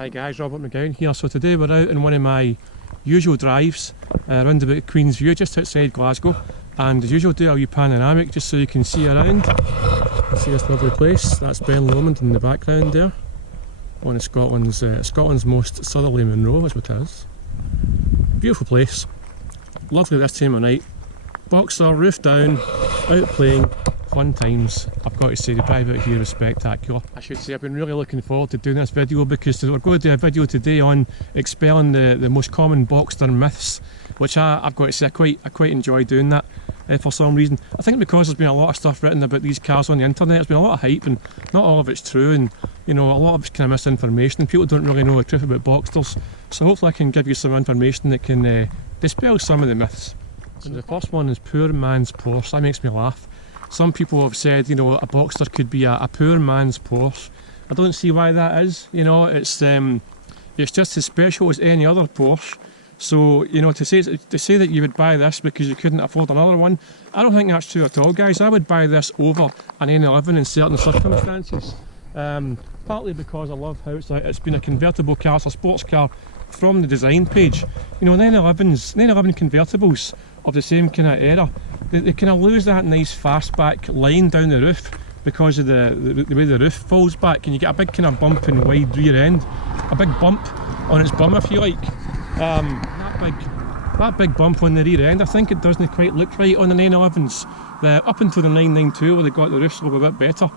Hi guys, Robert McGowan here. So today we're out in one of my usual drives around about Queen's View, just outside Glasgow, and as usual do a wee panoramic just so you can see around. See this lovely place, that's Ben Lomond in the background there. One of Scotland's most southerly Monroe is what it is. Beautiful place, lovely this time of night. Boxster, roof down, out playing, fun times. I've got to say the drive out here is spectacular. I should say I've been really looking forward to doing this video because we're going to do a video today on expelling the most common Boxster myths, which I've got to say I quite enjoy doing that for some reason. I think because there's been a lot of stuff written about these cars on the internet, there's been a lot of hype and not all of it's true, and you know, a lot of it's kind of misinformation and people don't really know the truth about Boxsters. So hopefully I can give you some information that can dispel some of the myths. So the first one is poor man's Porsche. That makes me laugh. Some people have said, you know, a Boxster could be a poor man's Porsche. I don't see why that is. You know, it's just as special as any other Porsche. So, you know, to say that you would buy this because you couldn't afford another one, I don't think that's true at all, guys. I would buy this over an N11 in certain circumstances. Partly because I love how it's been a convertible car, it's a sports car from the design page. You know, the N11 convertibles of the same kind of era, they kind of lose that nice fastback line down the roof because of the way the roof falls back, and you get a big kind of bump and wide rear end, a big bump on its bum if you like. That big bump on the rear end, I think it doesn't quite look right on the 911s. Up until the 992 where they got the roof slope a bit better.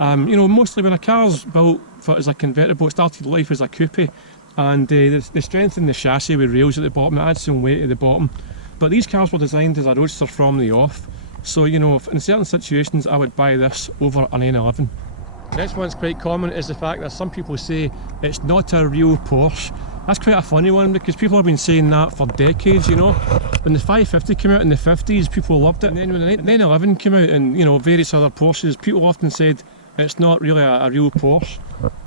You know, mostly when a car's built as a convertible, it started life as a coupe, and they strengthen the chassis with rails at the bottom, it adds some weight at the bottom. But these cars were designed as a roadster from the off, so you know, in certain situations I would buy this over an N11. Next one's quite common, is the fact that some people say it's not a real Porsche. That's quite a funny one because people have been saying that for decades, you know. When the 550 came out in the 50s, people loved it, and then when the 911 came out and, you know, various other Porsches, people often said it's not really a real Porsche.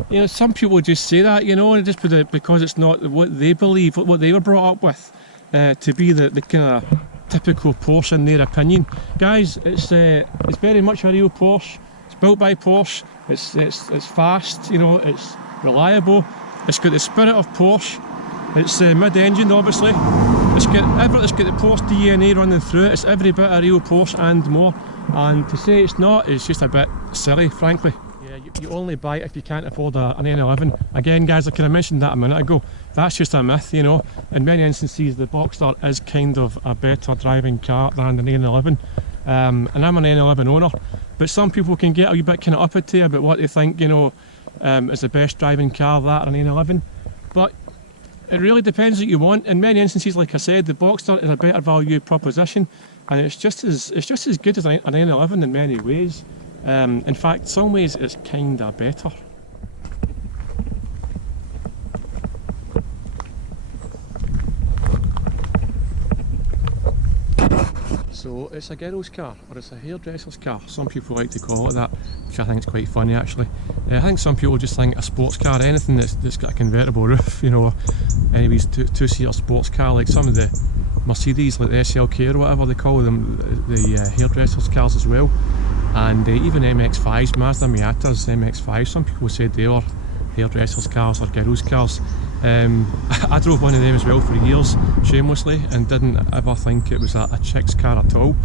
You know, some people just say that, you know, and just because it's not what they believe, what they were brought up with, to be the kind of typical Porsche in their opinion. Guys, it's very much a real Porsche. It's built by Porsche. It's fast, you know, it's reliable. It's got the spirit of Porsche. It's mid-engine, obviously. It's got the Porsche DNA running through it. It's every bit a real Porsche and more. And to say it's not is just a bit silly, frankly. Yeah, you only buy it if you can't afford an N11. Again, guys, I kind of mentioned that a minute ago. That's just a myth, you know. In many instances, the Boxster is kind of a better driving car than an N11. And I'm an N11 owner, but some people can get a wee bit kind of uppity about what they think, you know, is the best driving car, that or an N11. But it really depends what you want. In many instances, like I said, the Boxster is a better value proposition, and it's just as good as an N11 in many ways. In fact, some ways it's kinda better. So it's a girl's car, or it's a hairdresser's car. Some people like to call it that, which I think is quite funny actually. I think some people just think a sports car, anything that's got a convertible roof, you know, anyways, two-seater sports car, like some of the Mercedes, like the SLK or whatever they call them, the hairdressers cars as well. And even MX-5s, Mazda Miatas, MX-5s, some people said they were hairdressers cars or girls cars. I drove one of them as well for years, shamelessly, and didn't ever think it was a chick's car at all.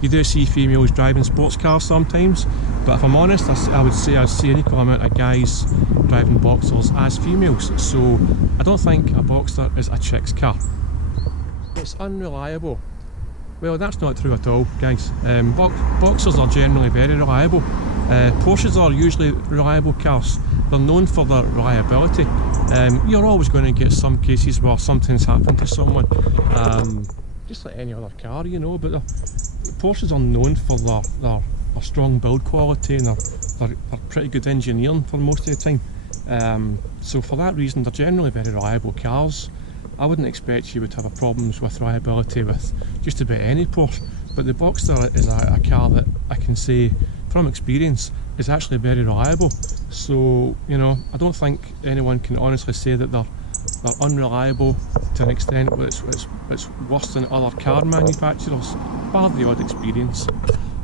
You do see females driving sports cars sometimes, but if I'm honest, I would say I see an equal amount of guys driving Boxsters as females, so I don't think a Boxster is a chick's car. It's unreliable. Well, that's not true at all, guys. Boxsters are generally very reliable. Porsches are usually reliable cars. They're known for their reliability. You're always going to get some cases where something's happened to someone, just like any other car, you know, but Porsches are known for their strong build quality, and they're pretty good engineering for most of the time. So for that reason, they're generally very reliable cars. I wouldn't expect you would have problems with reliability with just about any Porsche, but the Boxster is a car that I can say from experience is actually very reliable. So, you know, I don't think anyone can honestly say that they're unreliable to an extent where it's worse than other car manufacturers, bar the odd experience.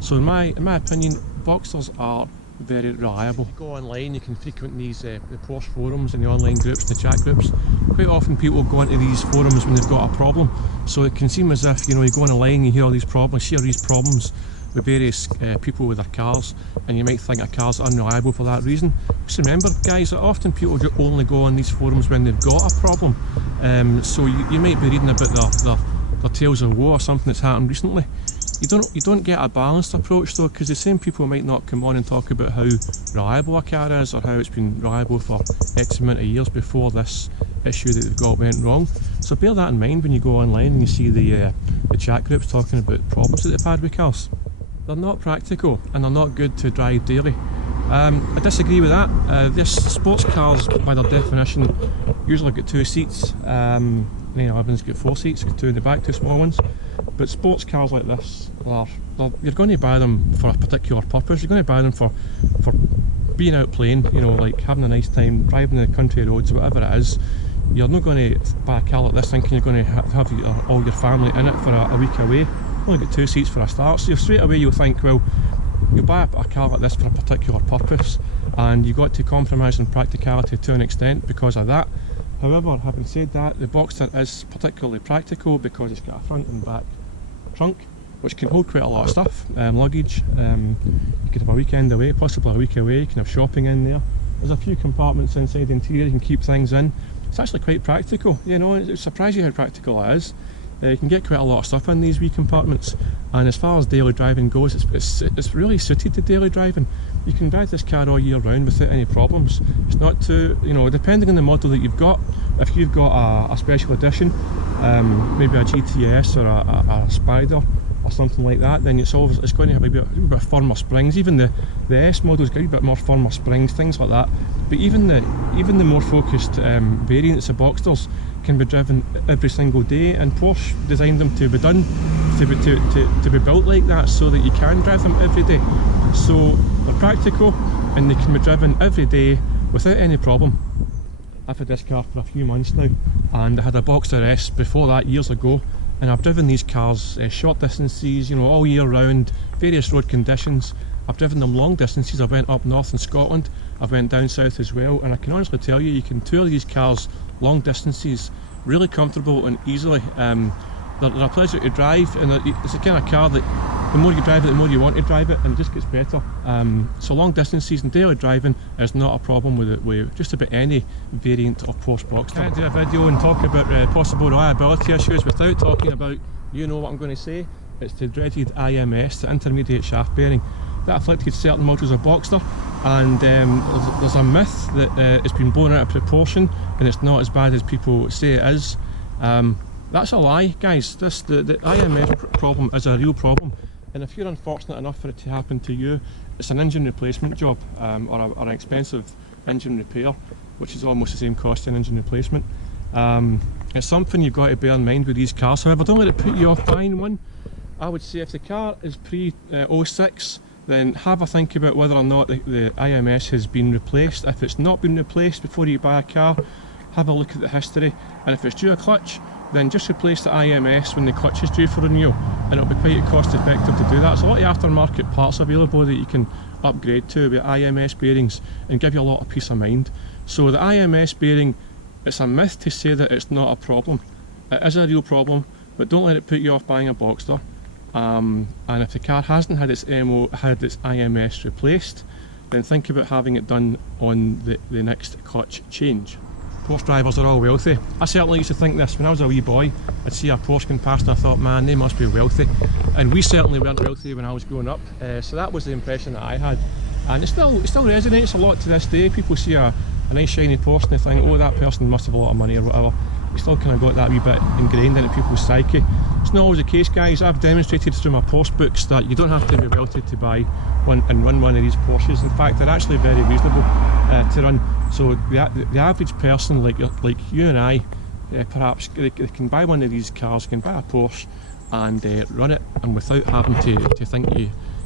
So in my opinion, Boxsters are very reliable. You go online, you can frequent these the Porsche forums and the online groups, the chat groups. Quite often people go into these forums when they've got a problem, so it can seem as if, you know, you go online, you hear all these problems, share these problems with various people with their cars, and you might think a car's unreliable for that reason. Just remember, guys, that often people only go on these forums when they've got a problem. So you might be reading about their tales of woe or something that's happened recently. You don't get a balanced approach though, because the same people might not come on and talk about how reliable a car is, or how it's been reliable for X amount of years before this issue that they've got went wrong. So bear that in mind when you go online and you see the chat groups talking about problems that they've had with cars. They're not practical and they're not good to drive daily. I disagree with that. This sports cars, by their definition, usually got 2 seats. 911's got 4 seats, 2 in the back, 2 small ones. But sports cars like this, you're going to buy them for a particular purpose. You're going to buy them for being out playing, you know, like having a nice time, driving the country roads, whatever it is. You're not going to buy a car like this thinking you're going to have all your family in it for a week away. You've only got 2 seats for a start, so straight away you'll think, well, you buy a car like this for a particular purpose, and you've got to compromise on practicality to an extent because of that. However, having said that, the Boxster is particularly practical because it's got a front and back trunk which can hold quite a lot of stuff, luggage. You could have a weekend away, possibly a week away, you can have shopping in there. There's a few compartments inside the interior you can keep things in. It's actually quite practical, you know, it surprises you how practical it is. You can get quite a lot of stuff in these wee compartments, and as far as daily driving goes, it's really suited to daily driving. You can drive this car all year round without any problems. It's not too, you know, depending on the model that you've got. If you've got a special edition, maybe a GTS or a Spider or something like that, then it's going to have a bit firmer springs. Even the S model's got a bit more firmer springs, things like that. But even the more focused variants of Boxsters can be driven every single day, and Porsche designed them to be done to be built like that, so that you can drive them every day. So they're practical and they can be driven every day without any problem. I've had this car for a few months now, and I had a Boxster S before that years ago, and I've driven these cars short distances, you know, all year round, various road conditions. I've driven them long distances. I went up north in Scotland, I've went down south as well, and I can honestly tell you, you can tour these cars long distances really comfortable and easily. They're a pleasure to drive, and it's the kind of car that the more you drive it, the more you want to drive it, and it just gets better. So long distances and daily driving is not a problem with just about any variant of Porsche Boxster. I can't do a video and talk about possible reliability issues without talking about, you know what I'm going to say, it's the dreaded IMS, the intermediate shaft bearing. That afflicted certain models of Boxster, and there's a myth that it's been blown out of proportion and it's not as bad as people say it is. That's a lie, guys. The IMS problem is a real problem, and if you're unfortunate enough for it to happen to you, it's an engine replacement job, or an expensive engine repair, which is almost the same cost as an engine replacement. It's something you've got to bear in mind with these cars. However, don't let it put you off buying one. I would say if the car is pre-06, then have a think about whether or not the IMS has been replaced. If it's not been replaced before you buy a car, have a look at the history, and if it's due a clutch, then just replace the IMS when the clutch is due for renewal, and it'll be quite cost effective to do that. There's a lot of aftermarket parts available that you can upgrade to with IMS bearings and give you a lot of peace of mind. So the IMS bearing, it's a myth to say that it's not a problem. It is a real problem, but don't let it put you off buying a Boxster. And if the car hasn't had its IMS replaced, then think about having it done on the next clutch change. Porsche drivers are all wealthy. I certainly used to think this when I was a wee boy. I'd see a Porsche going past and I thought, man, they must be wealthy. And we certainly weren't wealthy when I was growing up. So that was the impression that I had. And it still resonates a lot to this day. People see a nice shiny Porsche and they think, oh, that person must have a lot of money or whatever. You still kind of got that wee bit ingrained into people's psyche. It's not always the case, guys. I've demonstrated through my Porsche books that you don't have to be wealthy to buy one and run one of these Porsches. In fact, they're actually very reasonable to run. So the average person like you and I, perhaps they can buy one of these cars, can buy a Porsche and run it, and without having to think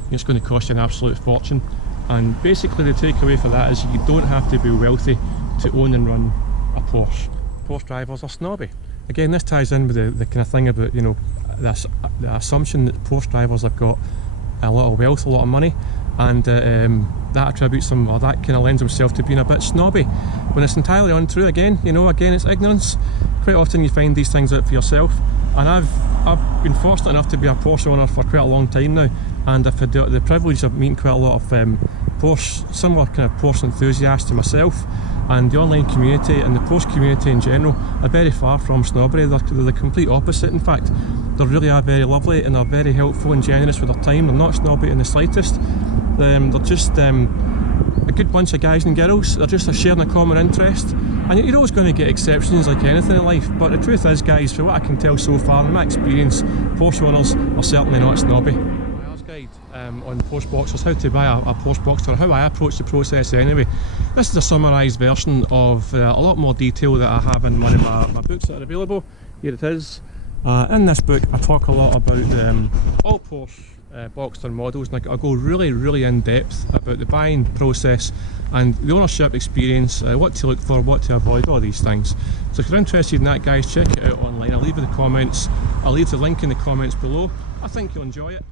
it's going to cost you an absolute fortune. And basically the takeaway for that is you don't have to be wealthy to own and run a Porsche. Porsche drivers are snobby. Again, this ties in with the kind of thing about, you know, the assumption that Porsche drivers have got a lot of wealth, a lot of money, and that attributes them, or that kind of lends himself to being a bit snobby, when it's entirely untrue. Again, it's ignorance. Quite often you find these things out for yourself, and I've been fortunate enough to be a Porsche owner for quite a long time now, and I've had the privilege of meeting quite a lot of similar kind of Porsche enthusiasts to myself, and the online community and the Porsche community in general are very far from snobbery. They're the complete opposite. In fact, they really are very lovely, and they're very helpful and generous with their time. They're not snobby in the slightest. They're just a good bunch of guys and girls. They're just sharing a common interest, and you're always going to get exceptions like anything in life, but the truth is, guys, from what I can tell so far, in my experience, Porsche owners are certainly not snobby. Guide on Porsche Boxsters, how to buy a Porsche Boxster, how I approach the process anyway. This is a summarised version of a lot more detail that I have in one of my books that are available. Here it is. In this book I talk a lot about all Porsche Boxster models, and I go really in depth about the buying process and the ownership experience, what to look for, what to avoid, all these things. So if you're interested in that, guys, check it out online. I'll leave you the comments, I'll leave the link in the comments below. I think you'll enjoy it.